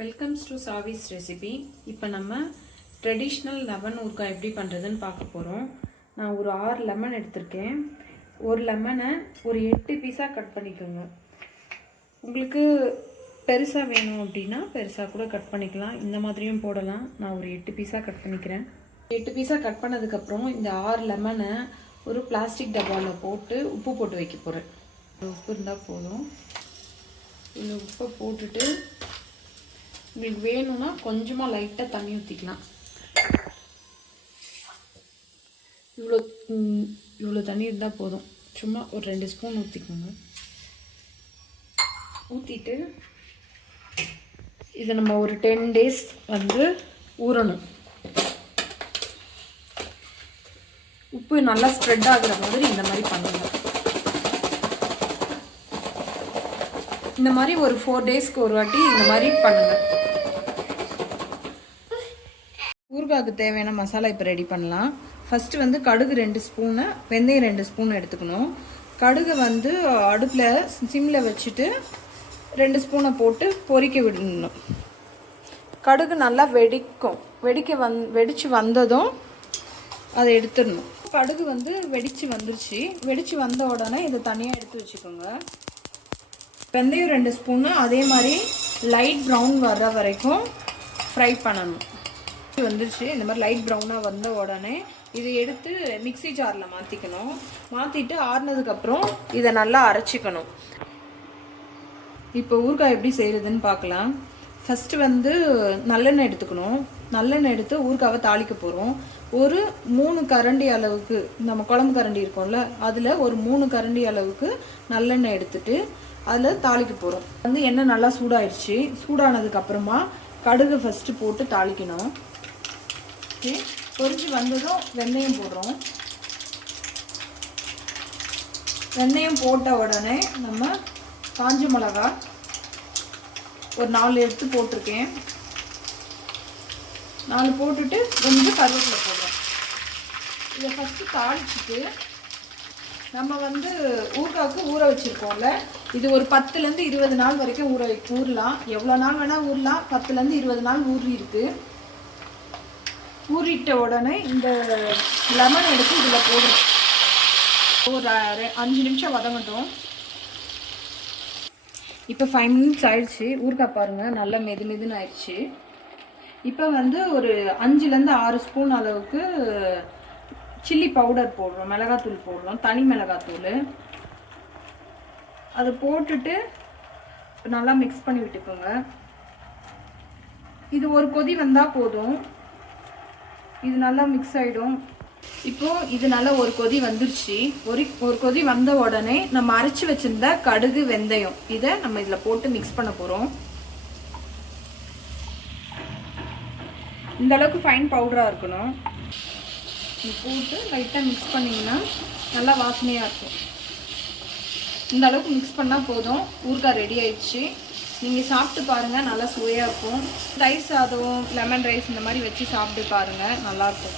Welcomes to சாவிஸ் recipe. இப்போ நம்ம traditional lemon ஊறுகாய் எப்படி பண்ணுறதுன்னு பார்க்க போகிறோம். நான் ஒரு 6 லெமன் எடுத்திருக்கேன். ஒரு லெமனை ஒரு 8 பீஸாக கட் பண்ணிக்கோங்க. உங்களுக்கு பெருசாக வேணும் அப்படின்னா பெருசாக கூட கட் பண்ணிக்கலாம், இந்த மாதிரியும் போடலாம். நான் ஒரு 8 பீஸாக கட் பண்ணிக்கிறேன். 8 பீஸாக கட் பண்ணதுக்கப்புறம் இந்த 6 லெமனை ஒரு பிளாஸ்டிக் டப்பாவில் போட்டு உப்பு போட்டு வைக்க போகிறேன். உப்பு இருந்தால் போதும். இந்த உப்பை போட்டுட்டு உங்களுக்கு வேணும்னா கொஞ்சமாக லைட்டாக தண்ணி ஊற்றிக்கலாம். இவ்வளோ தண்ணி இருந்தால் போதும். சும்மா ஒரு 2 ஸ்பூன் ஊற்றிக்கோங்க. ஊற்றிட்டு இதை நம்ம ஒரு 10 days ஊறணும். உப்பு நல்லா ஸ்ப்ரெட் ஆகுற மாதிரி இந்த மாதிரி பண்ணுங்க. இந்த மாதிரி ஒரு 4 daysக்கு ஒரு வாட்டி இந்த மாதிரி பண்ணுங்க. ஊறுகாய்க்கு தேவையான மசாலா இப்போ ரெடி பண்ணலாம். ஃபஸ்ட்டு கடுகு 2 ஸ்பூனு, வெந்தயம் 2 ஸ்பூன் எடுத்துக்கணும். கடுகு அடுப்பில் சிம்மில் வச்சுட்டு 2 ஸ்பூனை போட்டு பொரிக்க விடணும். கடுகு நல்லா வெடிக்கும். வெடித்து வந்ததும் அதை எடுத்துடணும். கடுகு வெடித்து வந்துருச்சு. வெடித்து வந்த உடனே இதை தனியாக எடுத்து வச்சுக்கோங்க. வெந்தயம் 2 ஸ்பூனு அதே மாதிரி லைட் ப்ரௌன் வர்ற வரைக்கும் ஃப்ரை பண்ணணும். வந்துருச்சு. இந்த மாதிரி லைட் ப்ரௌனாக வந்த உடனே இதை எடுத்து மிக்ஸி ஜாரில் மாற்றிக்கணும். மாற்றிட்டு ஆறுனதுக்கப்புறம் இதை நல்லா அரைச்சிக்கணும். இப்போ ஊறுகாய் எப்படி செய்கிறதுன்னு பார்க்கலாம். ஃபஸ்ட்டு நல்லெண்ணெய் எடுத்துக்கணும். நல்லெண்ணெய் எடுத்து ஊறுகாவை தாளிக்க போகிறோம். ஒரு 3 கரண்டி அளவுக்கு, நம்ம குழம்பு கரண்டி இருக்கும்ல, அதில் ஒரு 3 கரண்டி அளவுக்கு நல்லெண்ணெய் எடுத்துட்டு அதில் தாளிக்க போகிறோம். எண்ணெய் நல்லா சூடாயிடுச்சு. சூடானதுக்கப்புறமா கடுகு ஃபஸ்ட்டு போட்டு தாளிக்கணும். ஓகே, பொரிஞ்சு வந்ததும் வெந்தயம் போடுறோம். வெந்தயம் போட்ட உடனே நம்ம காஞ்ச மிளகா ஒரு 4 எடுத்து போட்டிருக்கேன். 4 போட்டுட்டு கொஞ்சம் கருவேப்பிலை போடுறோம். இதை ஃபஸ்ட்டு தாளிச்சுட்டு நம்ம ஊறுகாய்க்கு ஊற வச்சுருக்கோம்ல, இது ஒரு 10லேருந்து 20 நாள் வரைக்கும் ஊறலாம். எவ்வளோ நாள் வேணால் ஊறலாம். 10லேருந்து 20 நாள் ஊறி இருக்கு. ஊறிட்ட உடனே இந்த லெமன் எடுத்து இதில் போடுறோம். ஒரு 5 நிமிஷம் வதங்கட்டும். இப்போ 5 minutes ஆயிடுச்சு. ஊறுகாய் பாருங்கள் நல்லா மெதுன்னு ஆயிடுச்சு. இப்போ ஒரு 5லேருந்து 6 ஸ்பூன் அளவுக்கு சில்லி பவுடர் போடுறோம். மிளகாத்தூள் போடுறோம், தனி மிளகாத்தூள். அதை போட்டுட்டு நல்லா மிக்ஸ் பண்ணி விட்டுக்கோங்க. இது ஒரு கொதி வந்தால் போதும். இது நல்லா மிக்ஸ் ஆகிடும். இப்போது இது நல்லா ஒரு கொதி வந்துருச்சு. ஒரு கொதி வந்த உடனே நம்ம அரைச்சி வச்சுருந்த கடுகு வெந்தயம் இதை நம்ம இதில் போட்டு மிக்ஸ் பண்ண போகிறோம். இந்த அளவுக்கு ஃபைன் பவுடராக இருக்கணும். இது போட்டு லைட்டாக மிக்ஸ் பண்ணிங்கன்னா நல்லா வாசனையாக இருக்கும். இந்த அளவுக்கு மிக்ஸ் பண்ணால் போதும். ஊறுகாய் ரெடி ஆயிடுச்சு. நீங்கள் சாப்பிட்டு பாருங்கள், நல்லா சுவையாக இருக்கும். தயிர் சாதம், லெமன் ரைஸ் இந்த மாதிரி வச்சு சாப்பிட்டு பாருங்கள், நல்லாயிருக்கும்.